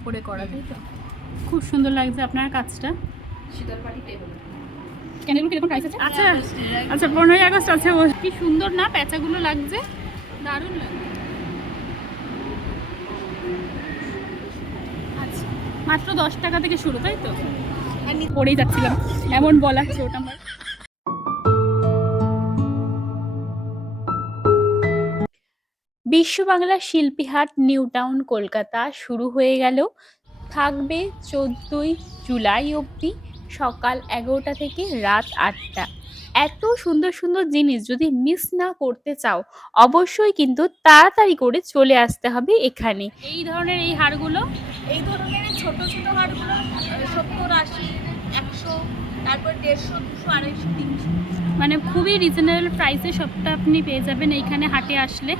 উপরে করা, তাই তো? খুব সুন্দর লাগছে আপনার কাজটা। শীতলপাটি টেবিল। কেন এগুলো কিরকম প্রাইস আছে? আচ্ছা আচ্ছা 15ই আগস্ট আছে। কি সুন্দর না প্যাঁচাগুলো লাগছে, দারুণ লাগছে। আচ্ছা মাত্র 10 টাকা থেকে শুরু, তাই তো? পড়েই যাচ্ছিলাম, এমন বলাচ্ছে ওটা আমার। বিশ্ব বাংলা শিল্পী হাট নিউ টাউন কলকাতা শুরু হয়ে গেল, থাকবে 14ই জুলাই অবধি সকাল 11টা থেকে রাত 8টা। এত সুন্দর সুন্দর জিনিস যদি মিস না করতে চাও অবশ্যই কিন্তু তাড়াতাড়ি করে চলে আসতে হবে এখানে। এই ধরনের এই হারগুলো, এই ধরনের ছোট ছোট হারগুলো 70, 80, 100, তারপর 150, 200, 250, 300। মানে খুবই রিজনেবল প্রাইসে সবটা আপনি পেয়ে যাবেন এইখানে হাটে আসলে।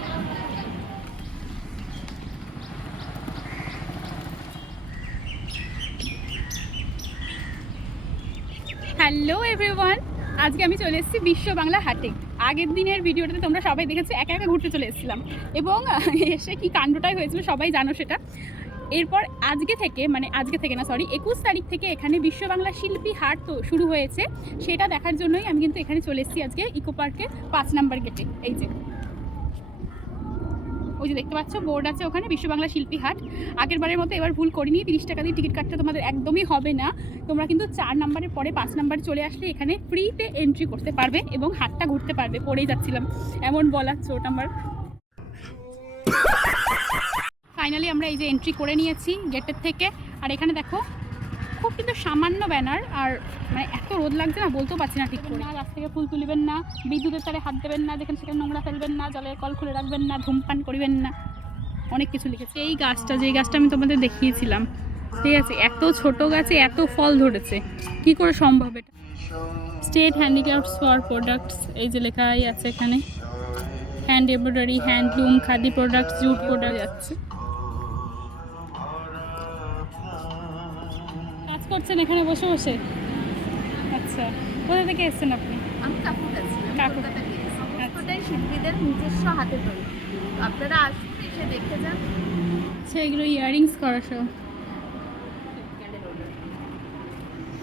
হ্যালো এভরিওয়ান, আজকে আমি চলে এসেছি বিশ্ব বাংলা হাটে। আগের দিনের ভিডিওটাতে তোমরা সবাই দেখেছো একা একা ঘুরতে চলে এসেছিলাম এবং এসে কি কাণ্ডটাই হয়েছিল সবাই জানো সেটা। এরপর আজকে থেকে 21 তারিখ থেকে এখানে বিশ্ব বাংলা শিল্পী হাট তো শুরু হয়েছে। সেটা দেখার জন্যই আমি কিন্তু এখানে চলে এসেছি আজকে ইকো পার্কের 5 নাম্বার গেটে। এই যে ওই যে দেখতে পাচ্ছ বোর্ড আছে ওখানে বিশ্ব বাংলা শিল্পী হাট। আগের বারের মতো এবার ভুল করিনি, 30 টাকা দিয়ে টিকিট কাটতে তোমাদের একদমই হবে না। তোমরা কিন্তু 4 নাম্বারের পরে 5 নাম্বারে চলে আসলে এখানে ফ্রিতে এন্ট্রি করতে পারবে এবং হাটটা ঘুরতে পারবে। পড়েই যাচ্ছিলাম, এমন বলাচ্ছে ওটা আমার। ফাইনালি আমরা এই যে এন্ট্রি করে নিয়েছি গেটের থেকে। আর এখানে দেখো খুব কিন্তু সামান্য ব্যানার, আর মানে এত রোদ লাগছে না বলতেও পারছি না ঠিক করে। না গাছ থেকে ফুল তুলবেন না, বিদ্যুতের তারে হাত দেবেন না, যেখানে সেখানে নোংরা ফেলবেন না, জলের কল খুলে রাখবেন না, ধূমপান করবেন না, অনেক কিছু লিখেছে। এই গাছটা, যে গাছটা আমি তোমাদের দেখিয়েছিলাম, ঠিক আছে, এত ছোট গাছে এত ফল ধরেছে, কি করে সম্ভব এটা? স্টেট হ্যান্ডিক্রাফটস ফর প্রোডাক্টস, এই যে লেখাই আছে এখানে, hand embroidery, handloom, khadi products, jute product যাচ্ছে। কাজ করছেন এখানে বসে বসে? আচ্ছা, কোথা থেকে এসেছেন আপনি? আমি কাকুর কাছে, কাকু। কলকাতা থেকে এসেছি। সমস্তটাই শিল্পীদের নিজস্ব হাতে তৈরি। আপনারা আসুন, এসে দেখে যান। আচ্ছা, এগুলো ইয়াররিংস করা সব।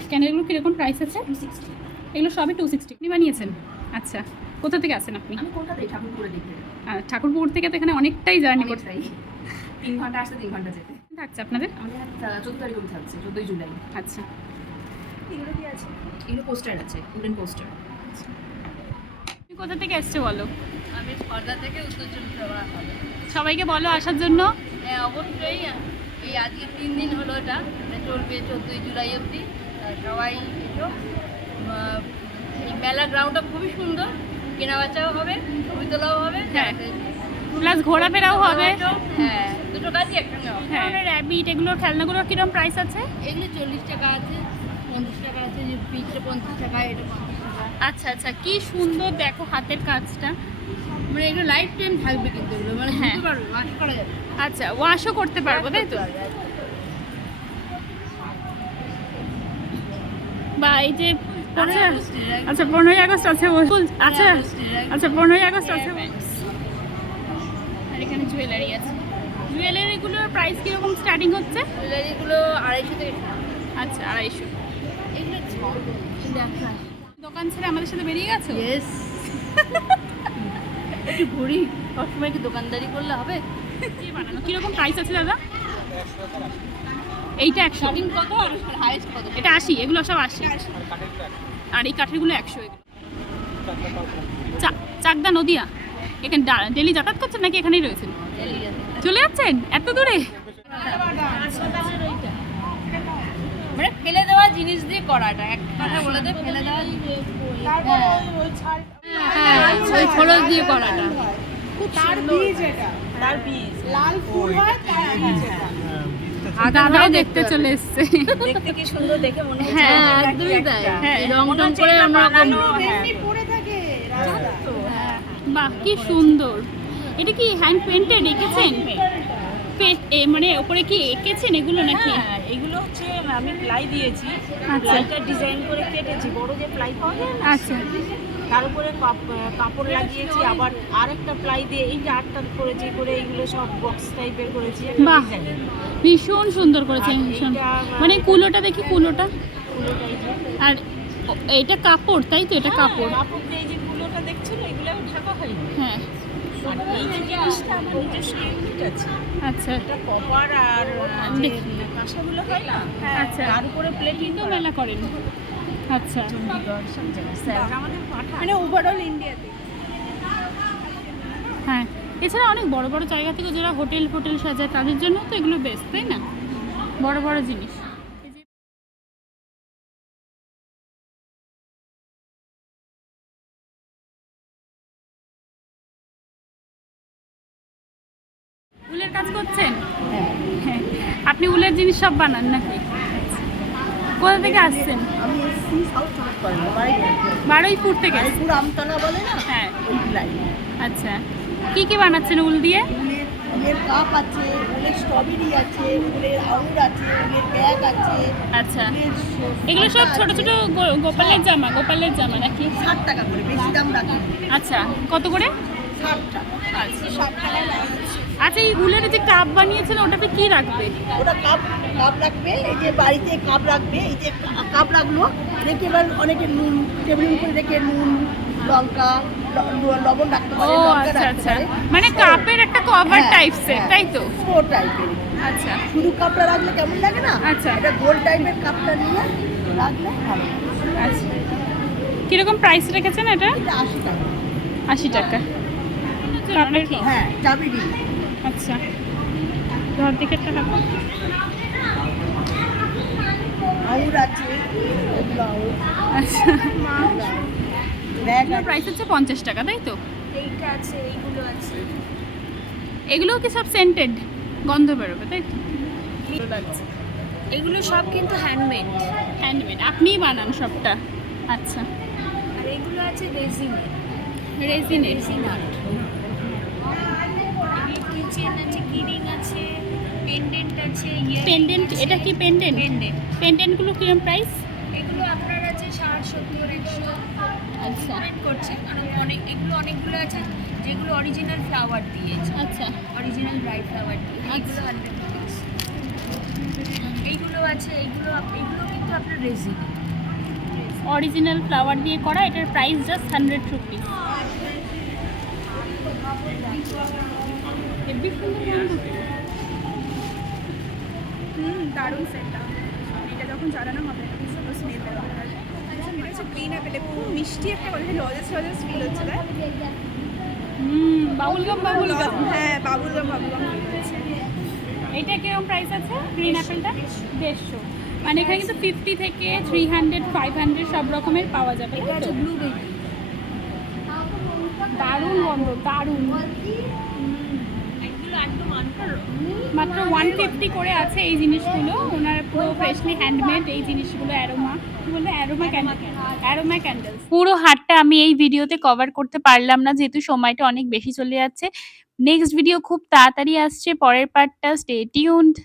ক্যান্ডেলগুলো কীরকম প্রাইস আছে? 260। এগুলো সবই 260 আপনি বানিয়েছেন? আচ্ছা, কোথা থেকে আসেন আপনি? আমি কলকাতায় ঠাকুরপুরে দেখি। ঠাকুরপুর থেকে তো এখানে অনেকটাই জার্নি করতে। 3 ঘন্টা আসতে 3 ঘন্টা যেতে। থাকছে আপনাদের? আমাদের 14 তারিখ অবধি থাকছে, 14ই জুলাই। আচ্ছা, এগুলো কি আছে? এগুলো পোস্টার আছে, উডেন পোস্টার। তুমি কোথা থেকে এসছো বলো? আমি খড়দা থেকে উত্তর চব্বিশ পরগনা। সবাইকে বলো আসার জন্য। হ্যাঁ অবশ্যই, এই আজকে 3 দিন হলো এটা, এটা চলবে 14ই জুলাই অবধি। সবাই এসো। এই মেলা গ্রাউন্ডটা খুবই সুন্দর, কেনা বেচাও হবে, ছবি তোলাও হবে। হ্যাঁ, প্লাস ঘোরাফেরাও হবে। হ্যাঁ, দুটো কাজই একসঙ্গে হবে। হ্যাঁ, র্যাবিট এগুলোর খেলনাগুলোর কিরকম প্রাইস আছে? এগুলো 40 টাকা আছে, 50 টাকা আছে, যে পিচটা 50 টাকা, এটা 50 টাকা। আচ্ছা আচ্ছা, কি সুন্দর দেখো হাতের কাজটা। মানে এগুলো লাইফ টাইম থাকবে কিন্তু এগুলো, মানে হ্যাঁ। ধুতে পারবে, ওয়াশ করা যাবে। আচ্ছা, ওয়াশও করতে পারবো তাই তো? বা এই যে আচ্ছা আচ্ছা 15ই আগস্ট আছে। আচ্ছা আচ্ছা 15ই আগস্ট আছে। আর এখানে জুয়েলারি আছে। জুয়েলারিগুলোর প্রাইস কীরকম স্টার্টিং হচ্ছে? জুয়েলারিগুলো 250 থেকে। আচ্ছা, 250। এগুলো দেখা। দোকান ছেড়ে আমাদের সাথে বেরিয়ে গেছো? ইয়েস। একটু ঘুরি, সবসময় কি দোকানদারি করলে হবে? কি বানানো, কীরকম প্রাইস আছে দাদা? এইটা 100। স্টার্টিং কত আর হাইস্ট কত? এটা 80, এগুলো সব 80। আর এই কাঠেরগুলো 100। এগুলো চাকদা নদিয়া। এখানে ডেলি যাতায়াত করছেন নাকি এখানেই রয়েছেন? চলে যাচ্ছেন এত দূরে? মানে ফেলে দেওয়া জিনিস দিয়ে করাটা, এক কথা বলে দে, ফেলে দেওয়া ওই খোলস দিয়ে করাটা। তার বীজ, এটা তার বীজ লাল ফুল হয়, তার বীজ এটা। দাদাও দেখতে চলে এসছে। দেখতে কি সুন্দর, দেখে মনে হচ্ছে হ্যাঁ একদমই তাই। হ্যাঁ, রং টং করে আমরা এমনি পড়ে থাকে রাস্তায়। বাহ, কি সুন্দর। এটা কি হ্যান্ড পেন্টেড এঁকেছেন? মানে ওপরে কি এঁকেছেন এগুলো নাকি? হ্যাঁ, এগুলো হচ্ছে আমি প্লাই দিয়েছি, আচ্ছা। প্লাইটা ডিজাইন করে কেটেছি, বড় যে প্লাই পাওয়া যায় না, আচ্ছা তার উপরে কাপড় লাগিয়েছি, আবার আরেকটা প্লাই দিয়ে এইটা আটটা করেছি, করে এইগুলো সব বক্স টাইপের করেছি, একটা বাহ design। ভীষণ সুন্দর করেছেন আর ভীষণ। এইটা মানে কুলোটা দেখি কুলোটা, কুলোটাই যে আর এটা কাপড় তাই তো? এটা কাপড়। কাপড় দিয়ে এই যে কুলোটা দেখছো না, এগুলো ঢাকা হয়নি। হ্যাঁ আর এই যে জিনিসটা আমার নিজস্ব ইউনিট আছে, আচ্ছা এটা কপার আর যে দেখি। কাঁসাগুলো হয় না, আচ্ছা তার উপরে প্লেটিং তো মেলা করেন। আচ্ছা চণ্ডীগড় সব জায়গায় স্যার আমাদের পাঠায়। মানে ওভারঅল ইন্ডিয়াতে। হ্যাঁ, এছাড়া অনেক বড় বড় জায়গা থেকে যারা হোটেল ফোটেল সাজায় তাদের জন্য তো এগুলো বেস্ট, তাই না? বড় বড় জিনিস। উলের কাজ করছেন? হ্যাঁ, আপনি উলের জিনিস সব বানান নাকি? কোথা থেকে আসছেন? আমি এসছি সাউথ চট্টগ্রাম, বারুইপুর থেকে? পুরো আমতলা বলে না, হ্যাঁ ওই প্লাই। আচ্ছা, কি কি বানাচ্ছেন উল দিয়ে? উলের কাপ আছে, উলের স্ট্রবেরি আছে, উলের আঙুর আছে, উলের ব্যাগ আছে, আচ্ছা, উলের এগুলো সব ছোট ছোট গোপালের জামা? গোপালের জামা নাকি? 60 টাকা করে, বেশি দাম রাখি। আচ্ছা, কত করে? 60 টাকা। আচ্ছা, আচ্ছা এই উলের যে কাপ বানিয়েছেন ওটাতে কি রাখবে? ওটা কাপ রাখবে, এই যে বাড়িতে কাপ রাখবে, এই যে কাপ রাখলো, রেখে এবার অনেকে নুন টেবিলের উপরে রেখে নুন, লঙ্কা, লবণ রাখতে ও পারে, লঙ্কা আচ্ছা রাখতে আচ্ছা, পারে। মানে কাপের একটা কভার হ্যাঁ, টাইপসের, হ্যাঁ, তাই তো? স্টো টাইপের। আচ্ছা শুধু কাপটা রাখলে কেমন লাগে না? আচ্ছা। এটা গোল টাইপের কাপটা নিয়ে রাখলে ভালো লাগে। আচ্ছা, কিরকম প্রাইস রেখেছেন এটা? এটা 80 টাকা। 80 টাকা কাপের। হ্যাঁ, চাবি দিই। আচ্ছা, ধর দিকে টাকা। আঙুর আছে, এগুলো আঙুর। আচ্ছা, ব্যাগ এগুলোর প্রাইস হচ্ছে 50 টাকা, তাই তো? এইটা আছে, এইগুলো আছে। এগুলোও কি সব সেন্টেড, গন্ধ বেরোবে, তাই তো? ভালো লাগছে। এগুলো সব কিন্তু হ্যান্ডমেড। হ্যান্ডমেড, আপনিই বানান সবটা? আচ্ছা, আর এগুলো আছে রেজিনে, রেজিনের। Resin art. কিচেন আছে, কিরিং আছে, পেন্ডেন্ট আছে, পেন্ডেন্ট, এটা কি পেন্ডেন্ট? পেন্ডেন্ট। পেন্ডেন্টগুলো কিরকম প্রাইস? এগুলো আপনার আছে 60, 70, 100 আচ্ছা ডিপেন্ড করছে, কারণ অনেকগুলো আছে যেগুলো অরিজিনাল ফ্লাওয়ার দিয়েছে, আচ্ছা অরিজিনাল ড্রাই ফ্লাওয়ার দিয়ে, এইগুলো 100 রুপিস। এইগুলো আছে, এইগুলো কিন্তু আপনার রেজিন। অরিজিনাল ফ্লাওয়ার দিয়ে করা, এটার প্রাইস জাস্ট 100 রুপিস। হেভি সুন্দর গন্ধ। দারুণ সেটটা। এটা যখন জ্বালানো হবে তখন সুন্দর স্মেল বেরোবে। আর এটা হচ্ছে গ্রিন অ্যাপেল, খুব মিষ্টি একটা কথা, লজেস ফিল হচ্ছে, তাই? বাবুলগাম হ্যাঁ, বাবুলগাম ফিল হচ্ছে। এইটা কিরকম প্রাইস আছে গ্রিন অ্যাপেলটা? 150। মানে এখানে কিন্তু 50 থেকে 300, 500 সব রকমের পাওয়া যাবে, এটা তাই তো? আছে ব্লুবেরি। দারুণ গন্ধ, দারুণ। এগুলো একদম মাত্র 150 করে আছে এই জিনিসগুলো, ওনার পুরো ফ্রেশলি হ্যান্ডমেড এই জিনিসগুলো। অ্যারোমা কি বলবো, অ্যারোমা ক্যান্ডেলস। পুরো হাটটা আমি এই ভিডিওতে কভার করতে পারলাম না যেহেতু সময়টা অনেক বেশি চলে যাচ্ছে। নেক্সট ভিডিও খুব তাড়াতাড়ি আসছে, পরের পার্টটা। Stay tuned.